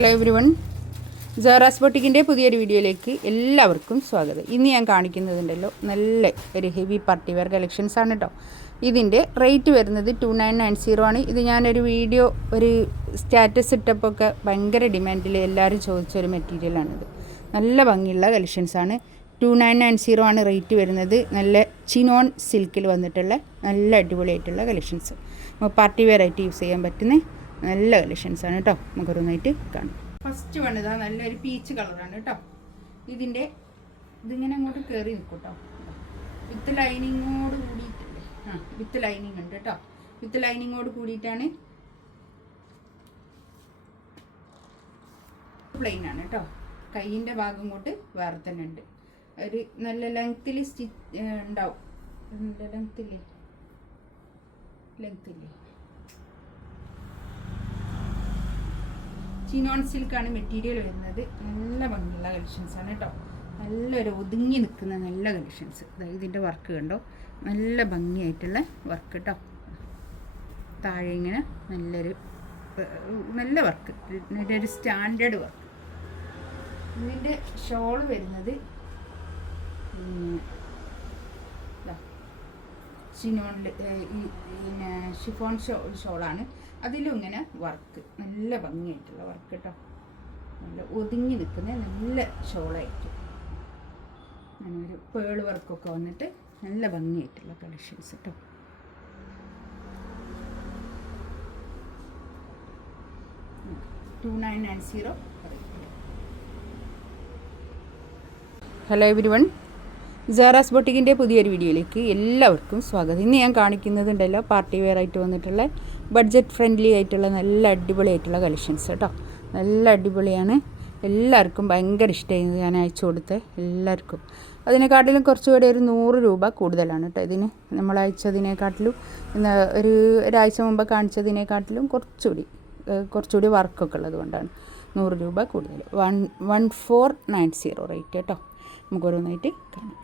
Hello every one, Sara's ബൊട്ടിക്കിൻ്റെ പുതിയൊരു വീഡിയോയിലേക്ക് എല്ലാവർക്കും സ്വാഗതം. ഇന്ന് ഞാൻ കാണിക്കുന്നതുണ്ടല്ലോ നല്ല ഒരു ഹെവി പാർട്ടി വെയർ കളക്ഷൻസ് ആണ് കേട്ടോ. ഇതിൻ്റെ റേറ്റ് വരുന്നത് 2990 ആണ്. ഇത് ഞാനൊരു വീഡിയോ ഒരു സ്റ്റാറ്റസ് ഇട്ടപ്പോഴൊക്കെ ഭയങ്കര ഡിമാൻഡിൽ എല്ലാവരും ചോദിച്ചൊരു മെറ്റീരിയലാണിത്. നല്ല ഭംഗിയുള്ള കളക്ഷൻസാണ്. 2990 ആണ് റേറ്റ് വരുന്നത്. നല്ല ചിനോൺ സിൽക്കിൽ വന്നിട്ടുള്ള നല്ല അടിപൊളിയായിട്ടുള്ള കളക്ഷൻസ്, പാർട്ടി വെയർ ആയിട്ട് യൂസ് ചെയ്യാൻ പറ്റുന്ന നല്ല കളക്ഷൻസാണ് കേട്ടോ. നമുക്കൊരുന്നായിട്ട് കാണാം. ഫസ്റ്റ് വേണ്ടതാ നല്ലൊരു പീച്ച് കളറാണ് കേട്ടോ. ഇതിങ്ങനെ അങ്ങോട്ട് കയറി നിൽക്കും കേട്ടോ. വിത്ത് ലൈനിങ്ങോട് കൂടിയിട്ടുണ്ട്. വിത്ത് ലൈനിങ് ഉണ്ട് കേട്ടോ. വിത്ത് ലൈനിങ്ങോട് കൂടിയിട്ടാണ്. പ്ലെയിൻ ആണ് കേട്ടോ. കൈയിൻ്റെ ഭാഗം കൊണ്ട് വേറെ തന്നെ ഉണ്ട്. ഒരു നല്ല ലെങ്ത്തിൽ സ്റ്റിച്ച് ഉണ്ടാവും. ലെങ്ത്തില്ലേ ചിനോൺ സിൽക്കാണ് മെറ്റീരിയൽ വരുന്നത്. നല്ല ഭംഗിയുള്ള കളക്ഷൻസാണ് കേട്ടോ. നല്ലൊരു ഒതുങ്ങി നിൽക്കുന്ന നല്ല കളക്ഷൻസ്. ഇതിൻ്റെ വർക്ക് കണ്ടോ, നല്ല ഭംഗിയായിട്ടുള്ള വർക്ക് കേട്ടോ. താഴെ ഇങ്ങനെ നല്ല വർക്ക്, ഒരു സ്റ്റാൻഡേർഡ് വർക്ക്. ഇതിൻ്റെ ഷോൾ വരുന്നത് ചിനോണിൽ ഷിഫോൺ ഷോളാണ്. അതിലും ഇങ്ങനെ വർക്ക്, നല്ല ഭംഗിയായിട്ടുള്ള വർക്ക് കേട്ടോ. നല്ല ഒതുങ്ങി നിൽക്കുന്ന നല്ല ഷോളായിരിക്കും. അങ്ങനെ ഒരു പേൾ വർക്കൊക്കെ വന്നിട്ട് നല്ല ഭംഗിയായിട്ടുള്ള കളക്ഷൻസ് കേട്ടോ. $2990. ഹലോ എവരി വൺ, സാറാസ് ബൊട്ടിക്കിൻ്റെ പുതിയൊരു വീഡിയോയിലേക്ക് എല്ലാവർക്കും സ്വാഗതം. ഇന്ന് ഞാൻ കാണിക്കുന്നതുണ്ടല്ലോ പാർട്ടി വെയർ ആയിട്ട് വന്നിട്ടുള്ള ബഡ്ജറ്റ് ഫ്രണ്ട്ലി ആയിട്ടുള്ള നല്ല അടിപൊളിയായിട്ടുള്ള കളക്ഷൻസ് കേട്ടോ. നല്ല അടിപൊളിയാണ്. എല്ലാവർക്കും ഭയങ്കര ഇഷ്ടമായിരുന്നു ഞാൻ അയച്ചു കൊടുത്തത് എല്ലാവർക്കും. അതിനെക്കാട്ടിലും കുറച്ചുകൂടി ഒരു 100 രൂപ കൂടുതലാണ് കേട്ടോ ഇതിന്. നമ്മൾ അയച്ചതിനെക്കാട്ടിലും ഒരാഴ്ച മുമ്പ് കാണിച്ചതിനെക്കാട്ടിലും കുറച്ചുകൂടി വർക്കൊക്കെ ഉള്ളത് കൊണ്ടാണ് 100 രൂപ കൂടുതൽ. 1490 റേറ്റ് കേട്ടോ. നമുക്ക് ഓരോന്നായിട്ട് കാണാം.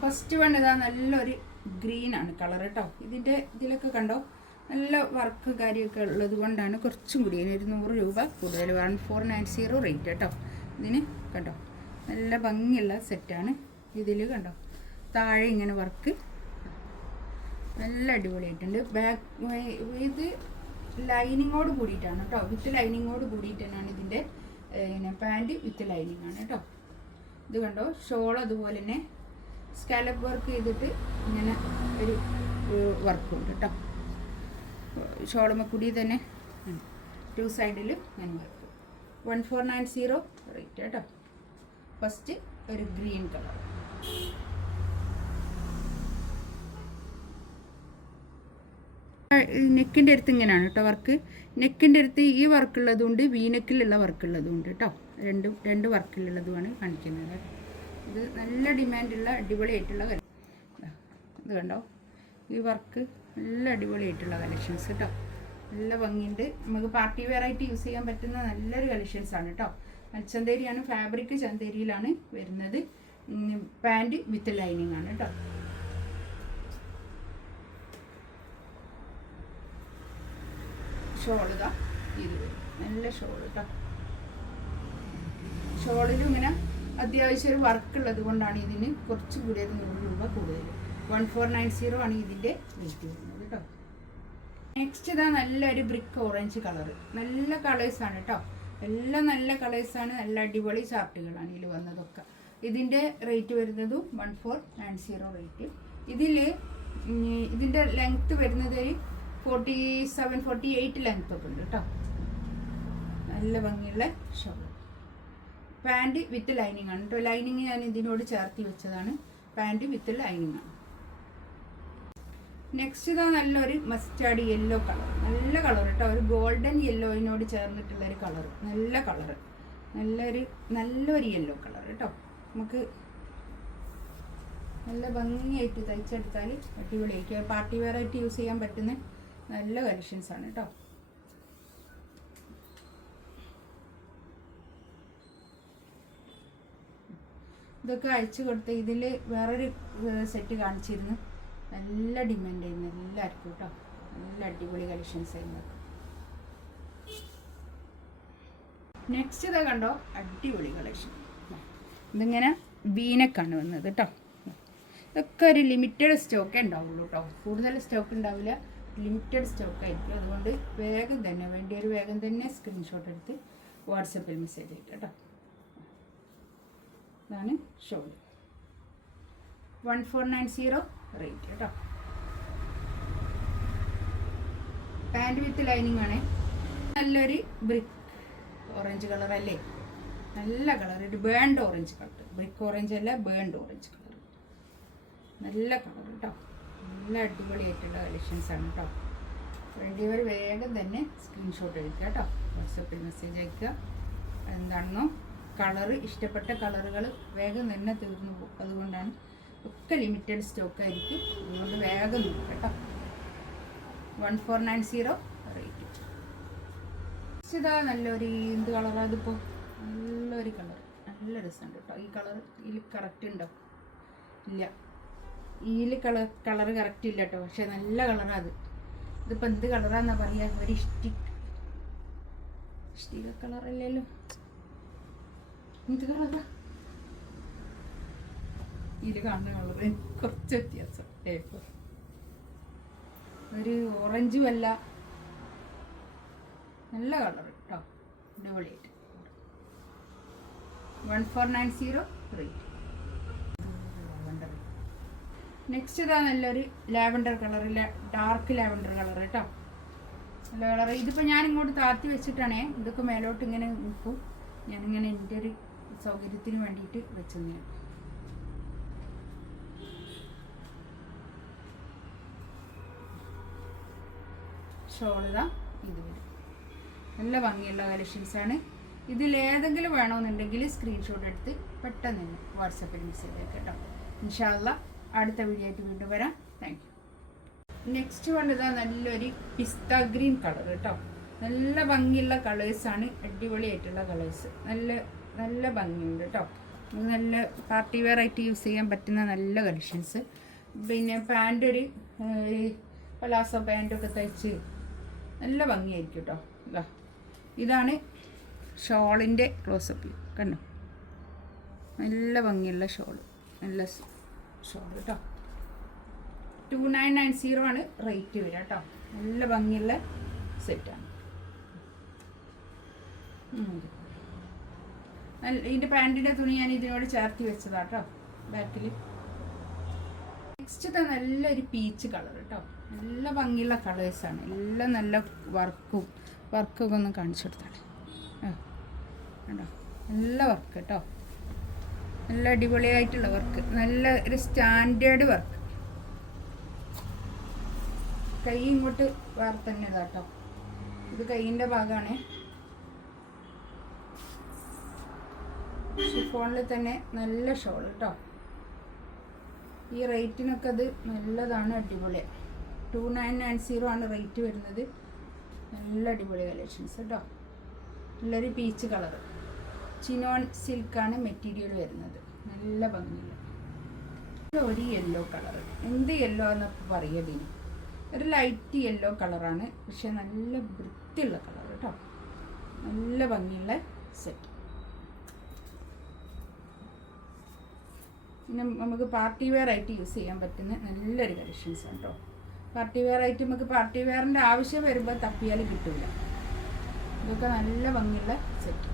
ഫസ്റ്റ് വേണ്ടതാ നല്ലൊരു ഗ്രീനാണ് കളർ കേട്ടോ. ഇതിലൊക്കെ കണ്ടോ നല്ല വർക്ക് കാര്യമൊക്കെ ഉള്ളത് കൊണ്ടാണ് കുറച്ചും കൂടി ഒരു 100 രൂപ കൂടുതൽ. 1490 റേറ്റ് കേട്ടോ. ഇതിന് കണ്ടോ നല്ല ഭംഗിയുള്ള സെറ്റാണ്. ഇതിൽ കണ്ടോ താഴെ ഇങ്ങനെ വർക്ക് നല്ല അടിപൊളിയായിട്ടുണ്ട്. ഇത് ലൈനിങ്ങോട് കൂടിയിട്ടാണ് കേട്ടോ. വിത്ത് ലൈനിങ്ങോട് കൂടിയിട്ട് തന്നെയാണ് ഇതിൻ്റെ പാൻറ്റ് വിത്ത് ലൈനിങ് ആണ് കേട്ടോ. ഇത് കണ്ടോ ഷോൾ അതുപോലെ തന്നെ സ്കാലപ്പ് വർക്ക് ചെയ്തിട്ട് ഇങ്ങനെ ഒരു വർക്കുണ്ട് കേട്ടോ. ഷോളുമ്മ കൂടി തന്നെ 2 സൈഡിൽ ഇങ്ങനെ വർക്ക്. 1490 റേറ്റ് കേട്ടോ. ഫസ്റ്റ് ഒരു ഗ്രീൻ കളർ. നെക്കിൻ്റെ അടുത്ത് ഇങ്ങനെയാണ് കേട്ടോ വർക്ക്. നെക്കിൻ്റെ അടുത്ത് ഈ വർക്കുള്ളതുകൊണ്ട് വീനെക്കിലുള്ള വർക്കുള്ളതുകൊണ്ട് കേട്ടോ. രണ്ട് വർക്കിലുള്ളതുമാണ് കാണിക്കുന്നത്. ഇത് നല്ല ഡിമാൻഡുള്ള അടിപൊളിയായിട്ടുള്ള ഇത് കണ്ടോ. ഈ വർക്ക് നല്ല അടിപൊളിയായിട്ടുള്ള കളക്ഷൻസ് കേട്ടോ. നല്ല ഭംഗിയുണ്ട്. നമുക്ക് പാർട്ടി വെയർ ആയിട്ട് യൂസ് ചെയ്യാൻ പറ്റുന്ന നല്ലൊരു കളക്ഷൻസാണ് കേട്ടോ. ചന്തേരിയാണ് ഫാബ്രിക്, ചന്തേരിയിലാണ് വരുന്നത്. പാൻറ്റ് വിത്ത് ലൈനിങ് ആണ് കേട്ടോ. ഷോൾ ഇതാ ഇത് വരും. നല്ല ഷോൾ കേട്ടോ. ഷോളിലും ഇങ്ങനെ അത്യാവശ്യം ഒരു വർക്ക് ഉള്ളത് കൊണ്ടാണ് ഇതിന് കുറച്ചും കൂടി 100 രൂപ കൂടുതൽ. 1490 ആണ് ഇതിൻ്റെ റേറ്റ് വരുന്നത് കേട്ടോ. നെക്സ്റ്റ് ഇതാ നല്ലൊരു ബ്രിക്ക് ഓറഞ്ച് കളർ. നല്ല കളേഴ്സാണ് കേട്ടോ. എല്ലാം നല്ല കളേഴ്സാണ്. നല്ല അടിപൊളി ചാർട്ടുകളാണ് ഇതിൽ വന്നതൊക്കെ. ഇതിൻ്റെ റേറ്റ് വരുന്നതും 1490 റേറ്റ്. ഇതിൻ്റെ ലെങ്ത്ത് വരുന്നത് ഒരു 47-48 ലെങ്ത് ഒക്കെ ഉണ്ട് കേട്ടോ. നല്ല ഭംഗിയുള്ള ഷോൾ. പാൻറ്റ് വിത്ത് ലൈനിങ് ആണ് കേട്ടോ. ലൈനിങ് ഞാൻ ഇതിനോട് ചേർത്തി വെച്ചതാണ്. പാൻറ്റ് വിത്ത് ലൈനിങ് ആണ്. നെക്സ്റ്റ് ഇതാ നല്ലൊരു മസ്റ്റാർഡ് യെല്ലോ കളർ. നല്ല കളർ കേട്ടോ. ഒരു ഗോൾഡൻ യെല്ലോയിനോട് ചേർന്നിട്ടുള്ളൊരു കളർ. നല്ല കളർ, നല്ലൊരു യെല്ലോ കളർ കേട്ടോ. നമുക്ക് നല്ല ഭംഗിയായിട്ട് തയ്ച്ചെടുത്താൽ അടിപൊളിയായിരിക്കും. പാർട്ടി വെയർ ആയിട്ട് യൂസ് ചെയ്യാൻ പറ്റുന്ന നല്ല കളക്ഷൻസാണ് കേട്ടോ. ഇതൊക്കെ അയച്ചു കൊടുത്ത് ഇതിൽ വേറൊരു സെറ്റ് കാണിച്ചിരുന്നു. നല്ല ഡിമാൻഡ് ചെയ്യുന്നു എല്ലാവർക്കും കേട്ടോ. നല്ല അടിപൊളി കളക്ഷൻസ് ആയിരുന്നു. നെക്സ്റ്റ് ഇതാ കണ്ടോ, അടിപൊളി കളക്ഷൻ. ഇതിങ്ങനെ വീനക്കാണ് വന്നത് കേട്ടോ. ഇതൊക്കെ ഒരു ലിമിറ്റഡ് സ്റ്റോക്കേ ഉണ്ടാവുള്ളൂ കേട്ടോ, കൂടുതൽ സ്റ്റോക്ക് ഉണ്ടാവില്ല, ലിമിറ്റഡ് സ്റ്റോക്ക് ആയിരിക്കും. അതുകൊണ്ട് വേഗം തന്നെ വേണ്ടിയൊരു വേഗം തന്നെ സ്ക്രീൻഷോട്ട് എടുത്ത് വാട്സപ്പിൽ മെസ്സേജ് ചെയ്തിട്ട് കേട്ടോ. ഇതാണ് ഷോൾ 1490 റേറ്റ് കേട്ടോ. പാൻറ് വിത്ത് ലൈനിങ് ആണ്. നല്ലൊരു ബ്രിക്ക് ഓറഞ്ച് കളർ അല്ലേ, നല്ല കളർ, ഒരു burnt orange colour, brick orange അല്ല, ബേൺഡ് ഓറഞ്ച് കളർ, നല്ല കളർ കേട്ടോ. നല്ല അടിപൊളിയായിട്ടുള്ള കളക്ഷൻസ് ആണ് കേട്ടോ. വേണ്ടിയവർ വേഗം തന്നെ സ്ക്രീൻഷോട്ട് എടുക്കുക കേട്ടോ, വാട്സപ്പിൽ മെസ്സേജ് അയക്കുക. എന്താണെന്നോ കളറ്, ഇഷ്ടപ്പെട്ട കളറുകൾ വേഗം തന്നെ തീർന്നു പോകും. അതുകൊണ്ടാണ് ഒക്കെ ലിമിറ്റഡ് സ്റ്റോക്ക് ആയിരിക്കും, അതുകൊണ്ട് വേഗം നോക്കുക കേട്ടോ. 1490 റേറ്റ്. ഇതാ നല്ലൊരു എന്ത് കളറാണ് ഇതിപ്പോൾ, നല്ലൊരു കളർ, നല്ല രസമുണ്ട് കേട്ടോ. ഈ കളർ ഇതിൽ കറക്റ്റ് ഉണ്ടോ? ഇല്ല, ഇതിൽ കളർ കറക്റ്റ് ഇല്ല കേട്ടോ, പക്ഷെ നല്ല കളറാണ് അത്. ഇതിപ്പോൾ എന്ത് കളറാന്നാ പറയുക, ഒരു ഇഷ്ടിക കളറല്ലല്ലോ, എന്ത് കളറാ ഇതിൽ കാണുന്ന കളർ കുറച്ച് വ്യത്യാസം. ഒരു ഓറഞ്ചും അല്ല, നല്ല കളർ കേട്ടോ, അടിപൊളിയായിട്ട്. 1490 റേറ്റ്. നെക്സ്റ്റ് ഇതാ നല്ലൊരു ലാവൻഡർ കളറില്ല, ഡാർക്ക് ലാവൻഡർ കളർ കേട്ടോ, നല്ല കളർ. ഇതിപ്പോൾ ഞാൻ ഇങ്ങോട്ട് താത്തി വെച്ചിട്ടാണേ, ഇതൊക്കെ മേലോട്ട് ഇങ്ങനെ നിൽക്കും, ഞാനിങ്ങനെ എൻ്റെ ഒരു സൗകര്യത്തിന് വേണ്ടിയിട്ട് വെച്ചെന്ന്. ഷോളിതാ ഇത് വരും, നല്ല ഭംഗിയുള്ള കളക്ഷൻസാണ്. ഇതിലേതെങ്കിലും വേണമെന്നുണ്ടെങ്കിൽ സ്ക്രീൻഷോട്ട് എടുത്ത് പെട്ടെന്ന് തന്നെ വാട്സപ്പിൽ മെസ്സേജ് അയക്കാം കേട്ടോ. ഇൻഷാ അല്ലാഹ് അടുത്ത വീഡിയോ ആയിട്ട് വീണ്ടും വരാം. Thank you. നെക്സ്റ്റ് വന്നതാ നല്ലൊരു പിസ്ത ഗ്രീൻ കളർ കേട്ടോ, നല്ല ഭംഗിയുള്ള കളേഴ്സാണ്, അടിപൊളിയായിട്ടുള്ള കളേഴ്സ്, നല്ല നല്ല ഭംഗിയുണ്ട് കേട്ടോ. നല്ല പാർട്ടി വെയർ ആയിട്ട് യൂസ് ചെയ്യാൻ പറ്റുന്ന നല്ല കളക്ഷൻസ്. പിന്നെ പാൻ്റ് ഒരു പലാസോ പാൻറ്റൊക്കെ തയ്ച്ച് നല്ല ഭംഗിയായിരിക്കും കേട്ടോ. ഇതാണ് ഷോളിൻ്റെ ക്ലോസപ്പ് കണ്ടോ, നല്ല ഭംഗിയുള്ള ഷോൾ, നല്ല ഷോൾ കേട്ടോ. 2990 ആണ് റേറ്റ് വരിക കേട്ടോ. നല്ല ഭംഗിയുള്ള സെറ്റാണ്. ഇതിൻ്റെ പാൻറ്റിൻ്റെ തുണി ഞാൻ ഇതിനോട് ചേർത്തി വെച്ചതാണ് കേട്ടോ ബാക്കിൽ. നെക്സ്റ്റ് നല്ലൊരു പീച്ച് കളർ കേട്ടോ, നല്ല ഭംഗിയുള്ള കളേഴ്സാണ്, എല്ലാം നല്ല വർക്കൊക്കെ ഒന്ന് കാണിച്ചു കൊടുത്താണ് കേട്ടോ. നല്ല വർക്ക് കേട്ടോ, നല്ല അടിപൊളിയായിട്ടുള്ള വർക്ക്, നല്ല ഒരു സ്റ്റാൻഡേർഡ് വർക്ക്. കൈ ഇങ്ങോട്ട് വേറെ തന്നെ കേട്ടോ, ഇത് കൈയിൻ്റെ ഭാഗമാണ്. ഷിഫോണിൽ തന്നെ നല്ല ഷോൾ കേട്ടോ. ഈ റേറ്റിനൊക്കെ അത് നല്ലതാണ്, അടിപൊളിയാണ്. 2990 ആണ് റേറ്റ് വരുന്നത്. നല്ല അടിപൊളി കളക്ഷൻസ് കേട്ടോ. നല്ലൊരു പീച്ച് കളർ, ചിനോൺ സിൽക്കാണ് മെറ്റീരിയൽ വരുന്നത്, നല്ല ഭംഗിയുള്ള ഒരു യെല്ലോ കളർ. എന്ത് യെല്ലോ എന്നൊക്കെ പറയുന്നതിന് ഒരു ലൈറ്റ് യെല്ലോ കളറാണ്, പക്ഷെ നല്ല വൃത്തിയുള്ള കളർ കേട്ടോ, നല്ല ഭംഗിയുള്ള സെറ്റ്. പിന്നെ നമുക്ക് പാർട്ടി വെയർ ആയിട്ട് യൂസ് ചെയ്യാൻ പറ്റുന്ന നല്ലൊരു കളക്ഷൻസ് ആണ് കേട്ടോ. പാർട്ടി വെയർ ആയിട്ട് നമുക്ക് പാർട്ടി വെയറിൻ്റെ ആവശ്യം വരുമ്പോൾ തപ്പിയാൽ കിട്ടില്ല. ഇതൊക്കെ നല്ല ഭംഗിയുള്ള സെറ്റ്.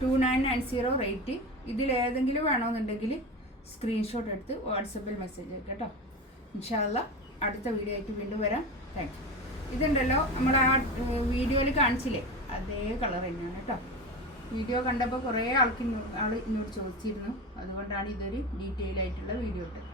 2990 റേറ്റ്. ഇതിലേതെങ്കിലും വേണമെന്നുണ്ടെങ്കിൽ സ്ക്രീൻഷോട്ട് എടുത്ത് വാട്സപ്പിൽ മെസ്സേജ് അയക്കാം കേട്ടോ. ഇൻഷാ അല്ലാഹ് അടുത്ത വീഡിയോ ആയിട്ട് വീണ്ടും വരാം. Thank you. ഇതുണ്ടല്ലോ നമ്മൾ ആ വീഡിയോയിൽ കാണിച്ചില്ലേ, അതേ കളർ തന്നെയാണ് കേട്ടോ. വീഡിയോ കണ്ടപ്പോൾ കുറേ ആൾ എന്നോട് ചോദിച്ചിരുന്നു, അതുകൊണ്ടാണ് ഇതൊരു ഡീറ്റെയിൽ ആയിട്ടുള്ള വീഡിയോ ഇട്ടത്.